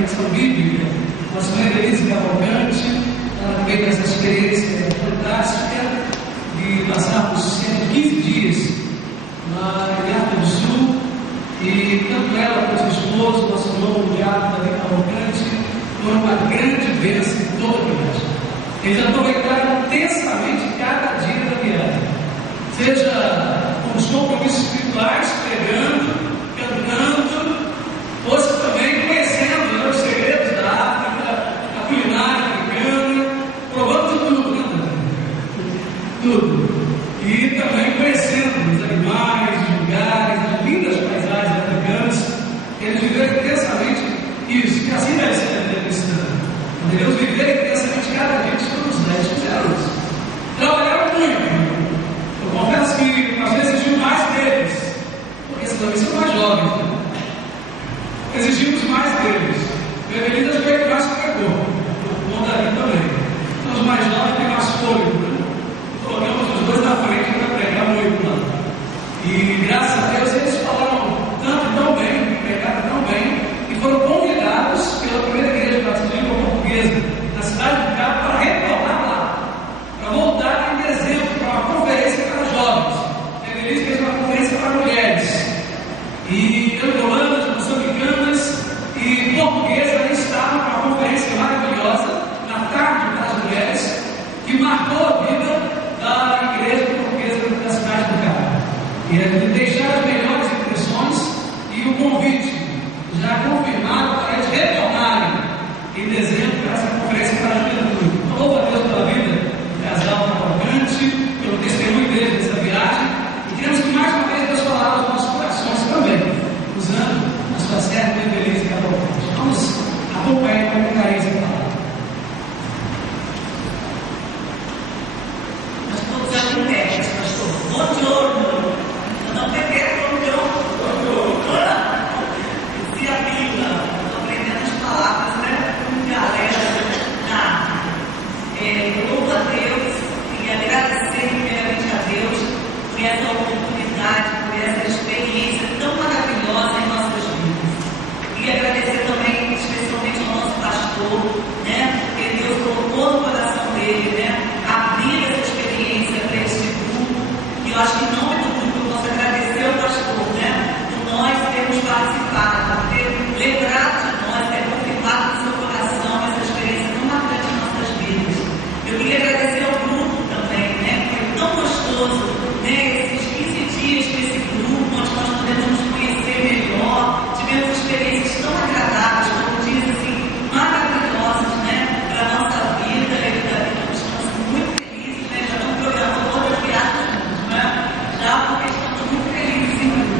reflexão bíblica, a senhora Denise Cavalcante, ela veio essa experiência fantástica de passarmos 115 dias na Ilha do Sul, e tanto ela quanto o esposo, nosso novo diácono Davi Cavalcante, foram uma grande bênção em toda a viagem. Eles aproveitaram intensamente cada dia da viagem, seja com os compromissos espirituais, pregando, cantando, fosse também conhecendo os segredos da África, a culinária africana, provando de tudo, tudo. E também conhecendo os animais, os lugares, as lindas paisagens africanas. Eles viveram intensamente isso, que assim deve ser a vida cristã. Devemos viver intensamente cada dia que estamos lá, eles fizeram isso. Trabalharam muito. Eu confesso que às vezes exigimos mais deles, porque eles também são mais jovens, né? Exigimos mais deles. O Evelina já veio mais que pegou, o Mondarim também. Então os mais jovens têm mais fôlego, né? Colocamos os dois na frente para pregar muito lá. E graças a Deus eles falaram tanto, tão bem, pregaram tão bem, e foram convidados pela primeira igreja batista de língua portuguesa na cidade de Cabo para retornar lá, para voltar em dezembro para uma conferência para jovens. A Evelise fez uma conferência para mulheres, e angolanas, moçambicanas e portuguesas ali estavam para uma conferência maravilhosa na tarde para as mulheres, que marcou a vida da igreja portuguesa da cidade do Cabo. E deixar as melhores impressões e o convite já confirmado para eles retornarem em dezembro para essa conferência para a juventude. Então, louvo a Deus pela vida do casal Cavalcante, pelo testemunho deles nessa viagem, e queremos que mais uma vez Deus falar aos nossos corações também, usando a sua serva Evelise Cavalcante. Vamos acompanhar com carinho essa palavra. Buongiorno, non perché buongiorno, sia prima, sto prendendo as palavras, né? Galera, louvo a Deus e agradecer primeiramente a Deus por essa oportunidade, por essa experiência tão maravilhosa em nossas vidas. E agradecer também, especialmente ao nosso pastor, né? Porque Deus colocou no coração dele, né? Abrir essa experiência para este grupo. E eu acho que em nome do grupo eu posso agradecer ao pastor, né? Por nós termos participado, por ter lembrado de nós, ter confirmado no seu coração essa experiência tão marcante em nossas vidas. Eu queria agradecer ao grupo também, né? Foi tão gostoso, né? Esses 15 dias com esse grupo, onde nós podemos nos conhecer melhor, tivemos experiências tão agradáveis, como diz assim, maravilhosas, né? Para a nossa vida, estamos muito felizes, né? Já estamos programando outras viagens juntos, né? Já porque estamos muito felizes em grupo.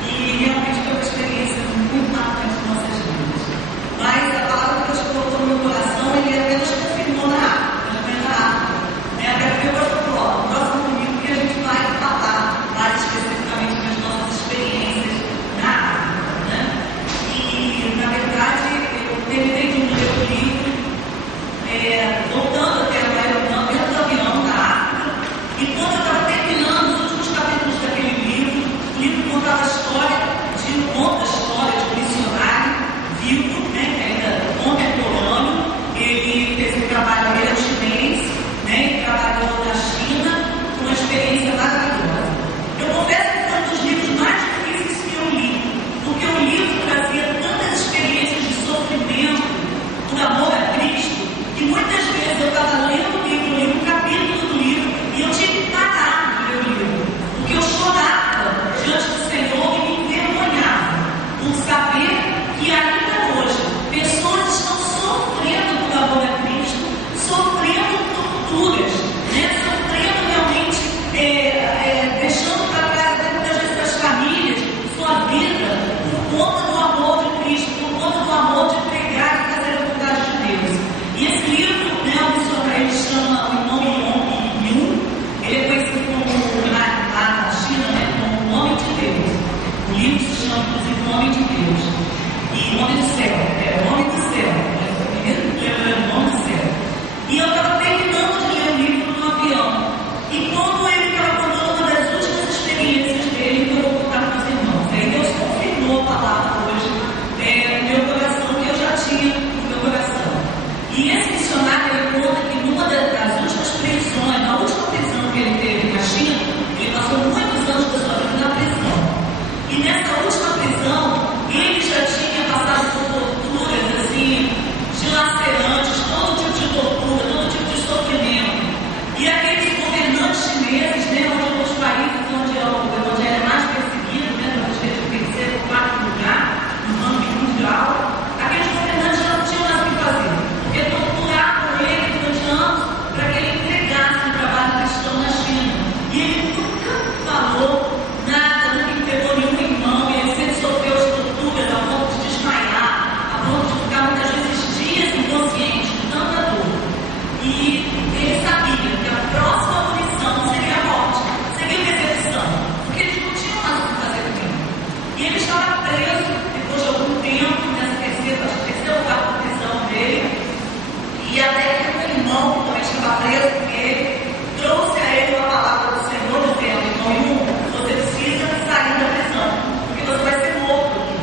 E realmente foi uma experiência muito marcante em nossas vidas. Mas a palavra que Deus colocou no meu coração, ele apenas confirmou na África, né? Até porque o pastor falou, no próximo domingo que a gente vai falar mais especificamente das nossas experiências na África, né? E, na verdade, eu terminei de ler o livro, voltando até o avião da África, e quando eu estava terminando os últimos capítulos daquele livro, o livro contava a história de um missionário vivo, né, que ainda é contemporâneo. Ele fez um trabalho, ele é chinês, né, e trabalhou na China com uma experiência maravilhosa. Eu confesso que foi um dos livros mais difíceis que eu li, porque o livro trazia tantas experiências de sofrimento por amor a Cristo, que muitas vezes eu estava lendo o livro, li um capítulo do livro, e eu tinha que parar de ler o livro, porque eu chorava diante do Senhor e me envergonhava por saber que ainda hoje pessoas estão sofrendo por amor a Cristo, sofrendo torturas, né? Sofrendo realmente, deixando para trás muitas vezes suas famílias, sua vida, por conta do amor de Cristo, por conta do amor de pregar e fazer a vontade de Deus. E esse livro, né, o missionário, ele chama o nome Yun, ele é conhecido como, lá na China, né, como o nome de Deus. O livro se chama, inclusive, o nome de Deus. E nome do céu, o nome do céu. O nome do céu. E eu estava terminando de ler o livro no avião. E quando ele estava contando uma das últimas experiências dele, eu vou contar para os irmãos. Aí Deus confirmou a palavra hoje no meu coração, que eu já preso, depois de algum tempo, nessa terceira ou quarta prisão dele, e até que o irmão, que também estava preso com ele, trouxe a ele uma palavra do Senhor, dizendo: irmão, você precisa sair da prisão, porque você vai ser morto aqui.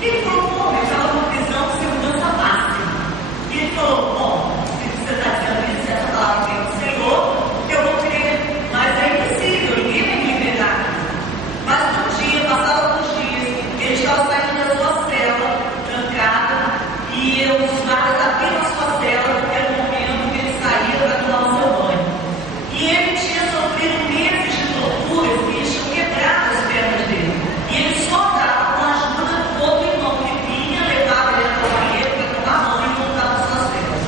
E ele falou: bom, eu estava numa prisão de segurança máxima. E ele falou: bom, se você está dizendo isso, essa palavra vem do Senhor, eu vou crer, mas é impossível, ninguém vai me liberar. Mas um dia, passado alguns dias, ele estava saindo da sua cela, trancada, e os guardas abriram a sua cela, porque era o momento que ele saía para tomar o seu banho. E ele tinha sofrido meses de torturas e tinham quebrado as pernas dele. E ele só dava com a ajuda do outro irmão que vinha, levava ele ao banheiro para tomar banho e voltar para suas celas.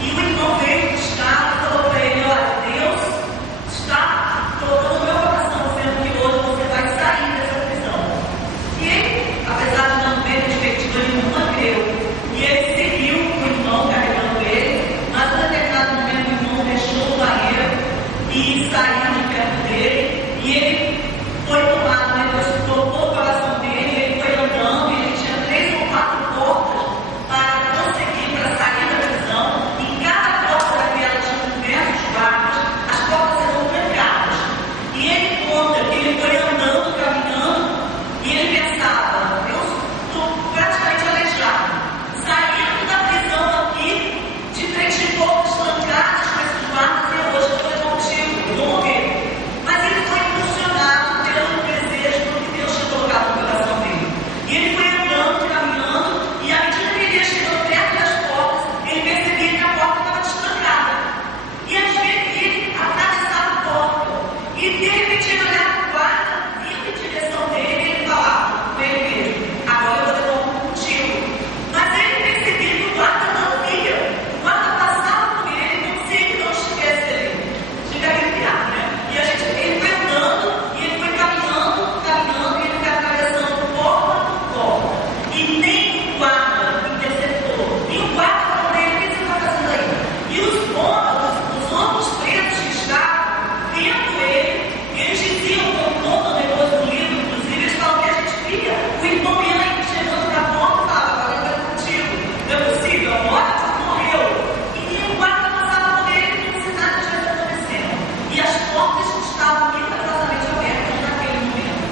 E o irmão veio buscar e falou para ele: olha, Deus está colocando no meu coração, dizendo que hoje você vai sair dessa prisão. E ele, apesar de não ver perspectiva nenhuma, creu. E ele seguiu o irmão carregando ele, mas em determinado momento o irmão deixou o banheiro e saiu de perto dele, e ele foi tomado, depois colocou o coração dele, ele foi andando, e ele tinha 3 ou 4 portas para conseguir, para sair da prisão, e cada porta daquela tinha diversos guardas, as portas eram trancadas. E ele conta que ele foi andando, caminhando, e ele pensava: eu estou praticamente aleijado, saindo da prisão aqui, de frente de portas trancadas com esses guardas, e hoje eu estou contigo, eu vou morrer. Mas ele foi impulsionado pelo desejo do que Deus tinha colocado no coração dele. E ele foi andando, caminhando, e à medida que ele ia chegando perto das portas, ele percebia que a porta estava destrancada. E às vezes ele atravessava a porta, e de repente ele olhava para o guarda, vindo em direção dele, e ele falava com ele mesmo: agora eu vou ter um contigo. Mas ele percebia que o guarda não via. O guarda passava por ele como se ele não estivesse ali. Chega a arrepiar, né? E ele foi andando, e ele foi caminhando, e ele foi atravessando porta por porta. E nem o guarda interceptou. E o guarda falou para ele: o que você está fazendo aí? E os outros presos que estavam vendo ele, eles diziam, como contam depois do livro, inclusive, eles falam que a gente via o irmão ia chegando para a porta e falava: agora eu quero contigo. Não é possível, agora você morreu. E o guarda passava por ele como se nada estivesse acontecendo. E as portas estavam milagrosamente abertas naquele momento.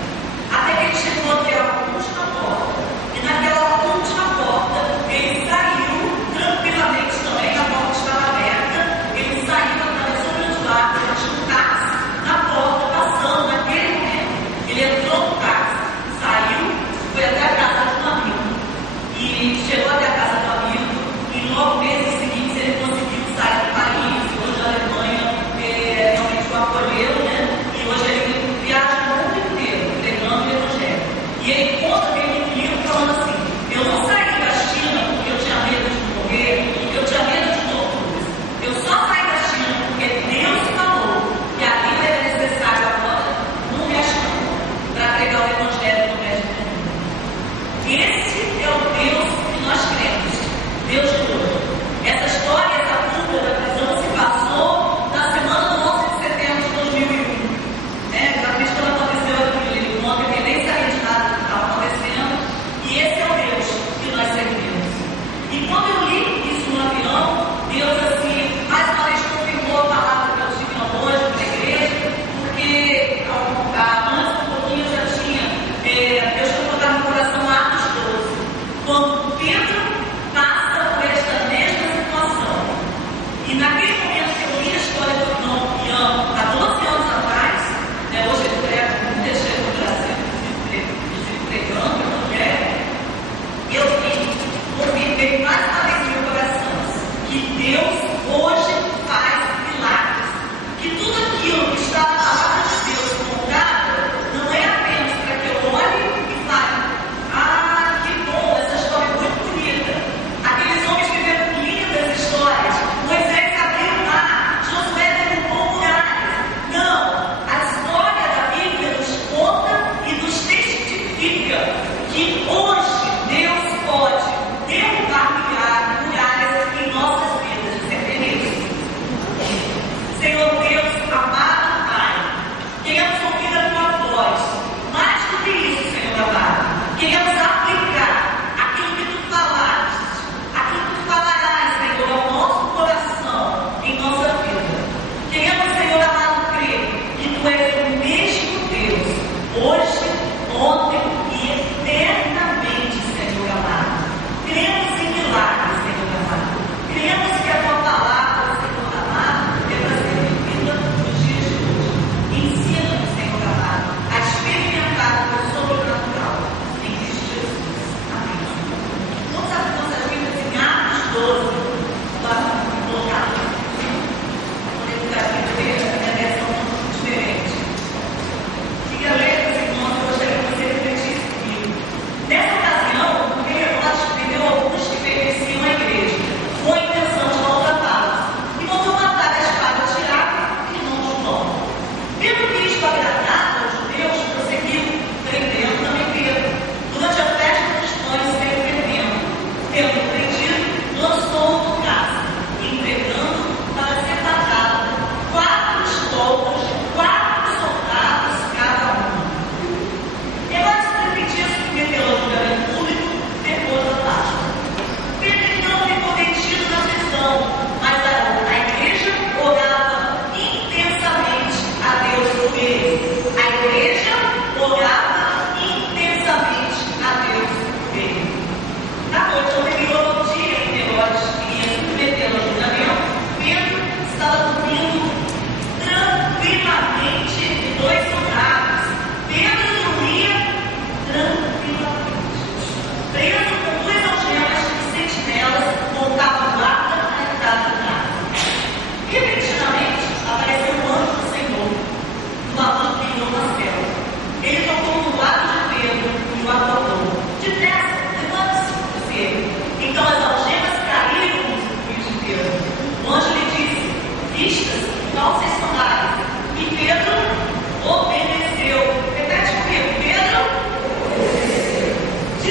Até que ele chegou até a última porta. E naquela última porta, ele saiu tranquilamente também, a porta estava aberta. Ele saiu, atravessou pelos guardas, ele tinha um táxi na porta, passando naquele momento. Ele entrou no táxi, saiu, foi até a casa de um amigo. E chegou até a casa do amigo, e logo meses seguintes ele conseguiu sair de Paris, hoje a Alemanha realmente o acolheu, né? E hoje ele viaja o mundo inteiro, pregando o evangelho. E ele conta dele no livro falando assim: eu não saí da China porque eu tinha medo de morrer, porque eu tinha medo de torturas. Eu só saí da China porque Deus falou que a vida era necessária agora no resto do mundo, para pregar o evangelho no resto do mundo. Esse é o Deus que nós cremos, Deus de hoje. Essa história, essa fuga da prisão se passou na semana do 11 de setembro de 2001. Né? Exatamente quando aconteceu aquilo. Ele conta que nem sabia de nada do que estava acontecendo. E esse é o Deus que nós servimos. E quando eu li isso no avião, Deus assim, mais uma vez confirmou a palavra que eu tive no hoje para a igreja, porque antes um pouquinho eu já tinha, Deus tinha colocado no coração Atos 12. Quando Pedro passa por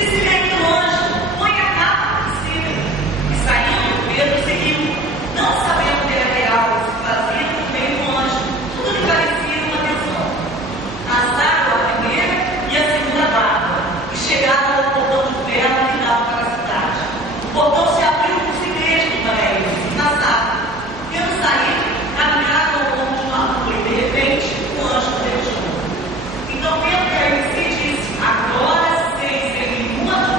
Disse-lhe ainda o anjo: põe a capa por cima. E saindo, Pedro seguiu, não sabendo que era real, se fazia por meio do anjo. Tudo lhe parecia uma visão. Passaram a primeira e a segunda barca, e chegaram ao portão de ferro que dava para a cidade. O portão se abriu por si mesmo para eles, e passaram. Tendo saído, caminharam ao longo de uma rua, e de repente, o anjo deixou. Então Pedro caiu em si e disse: agora sei ser nenhuma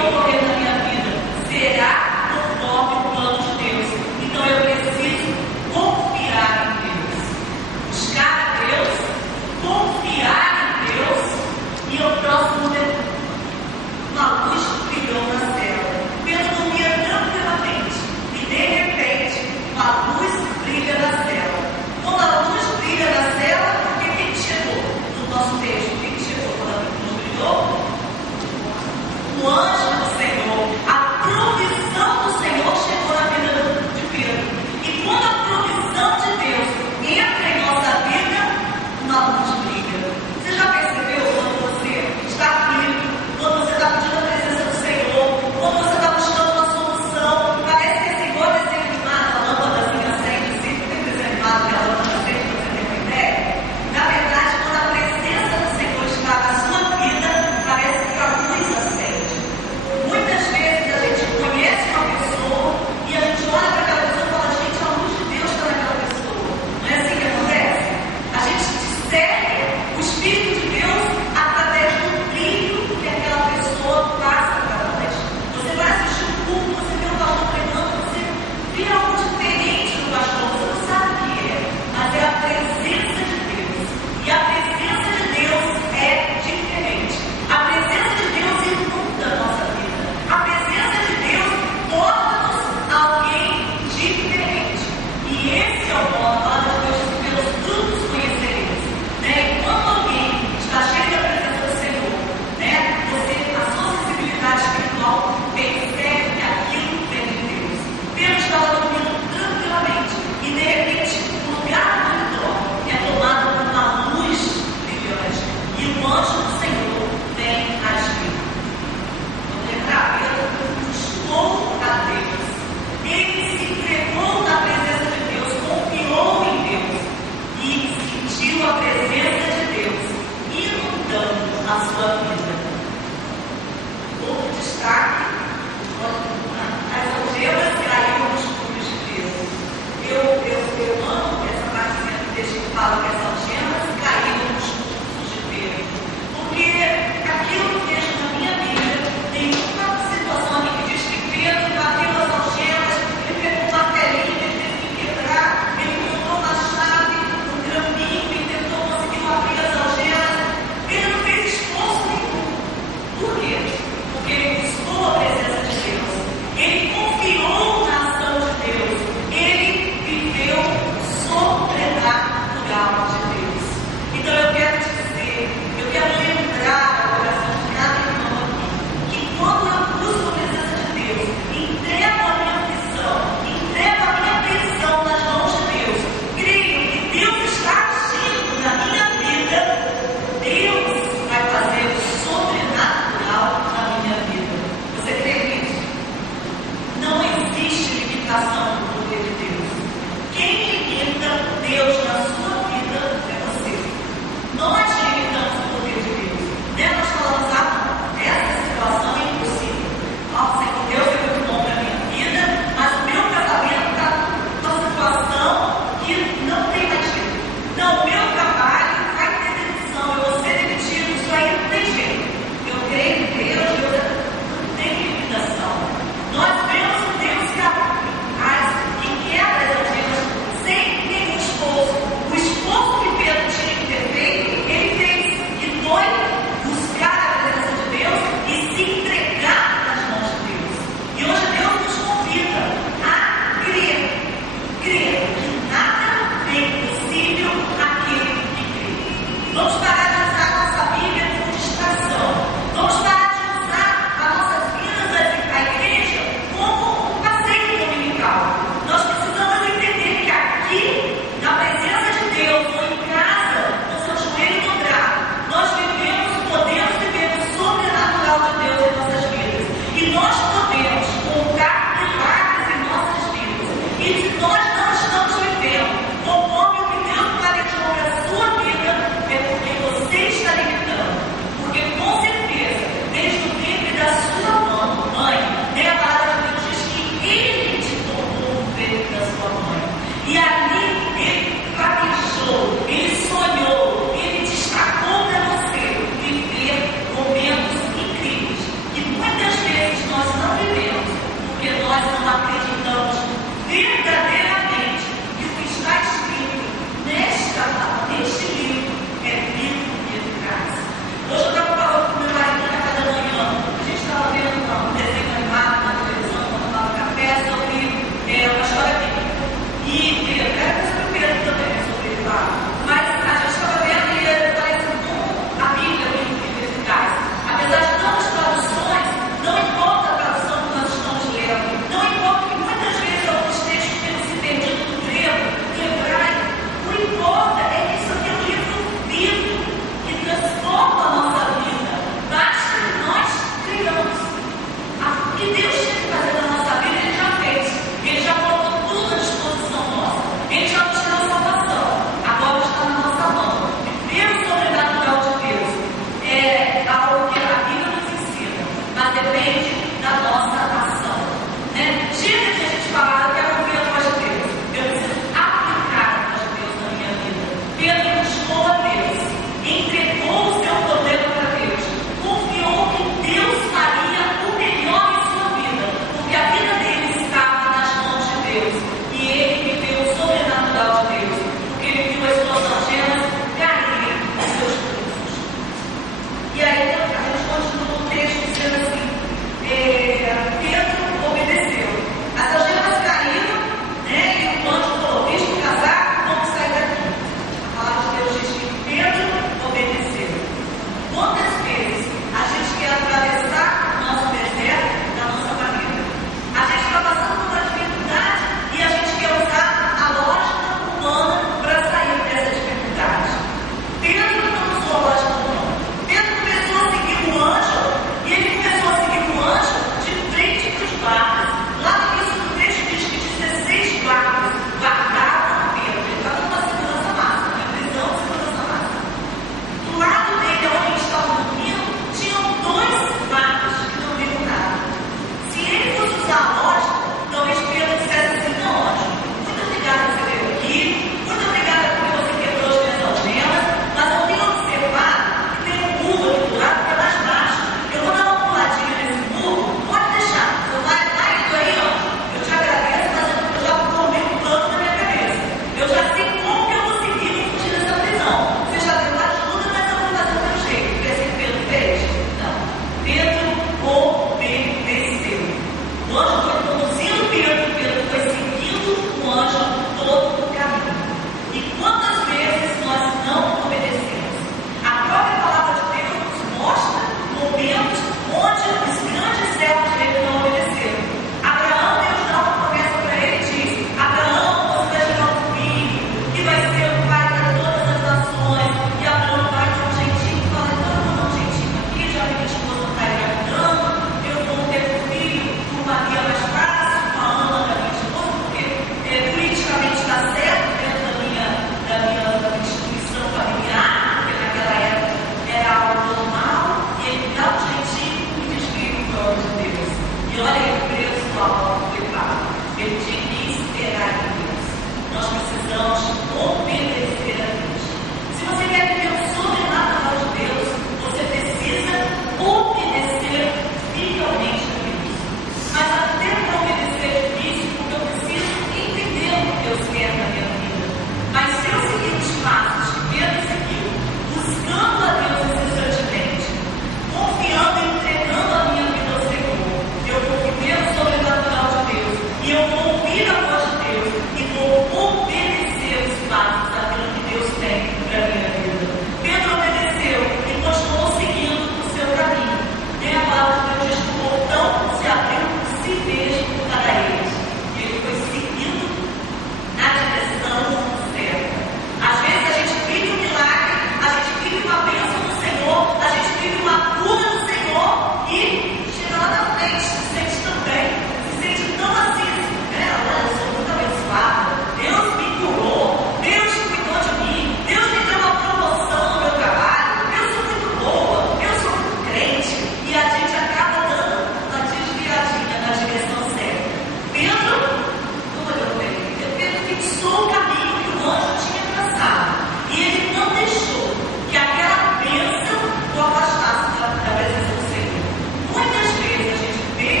vezes a gente vê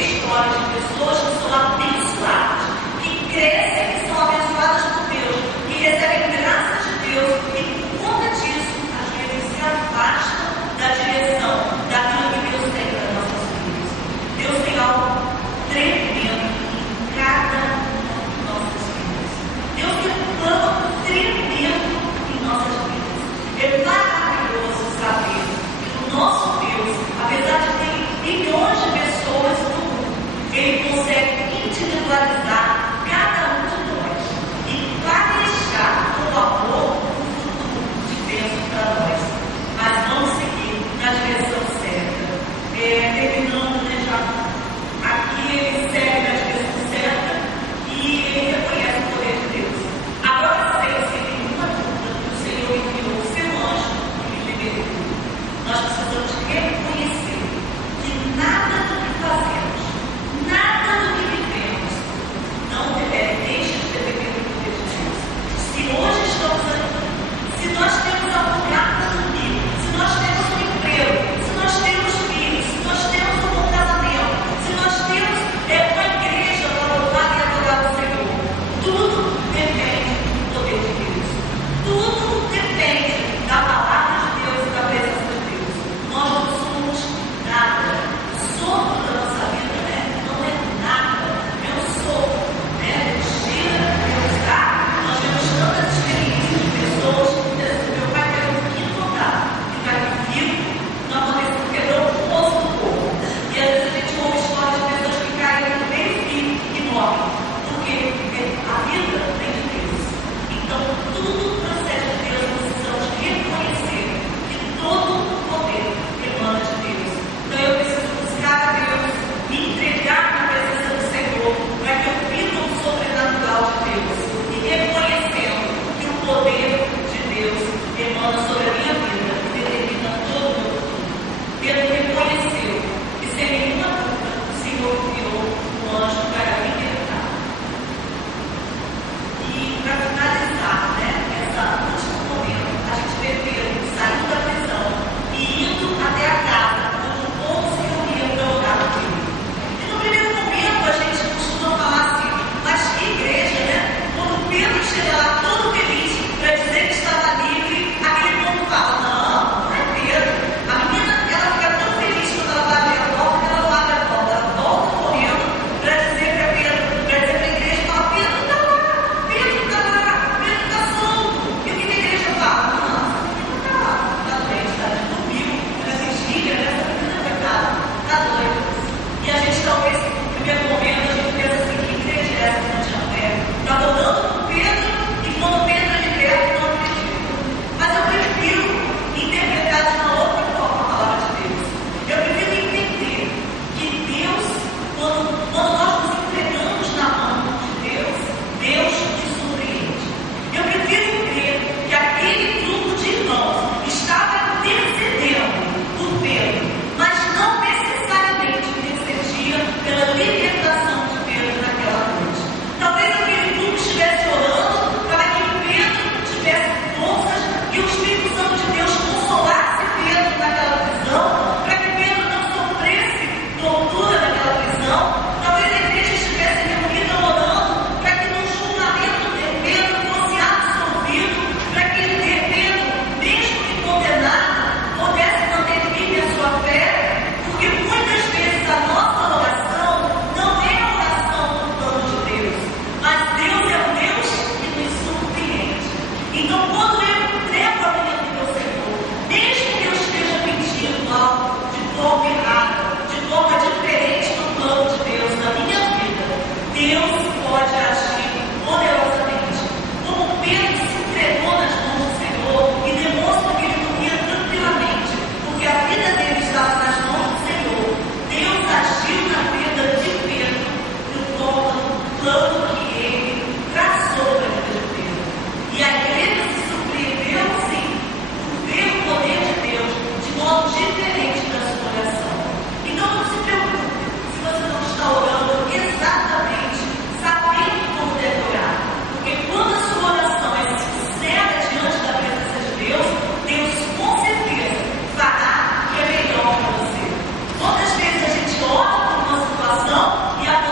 e a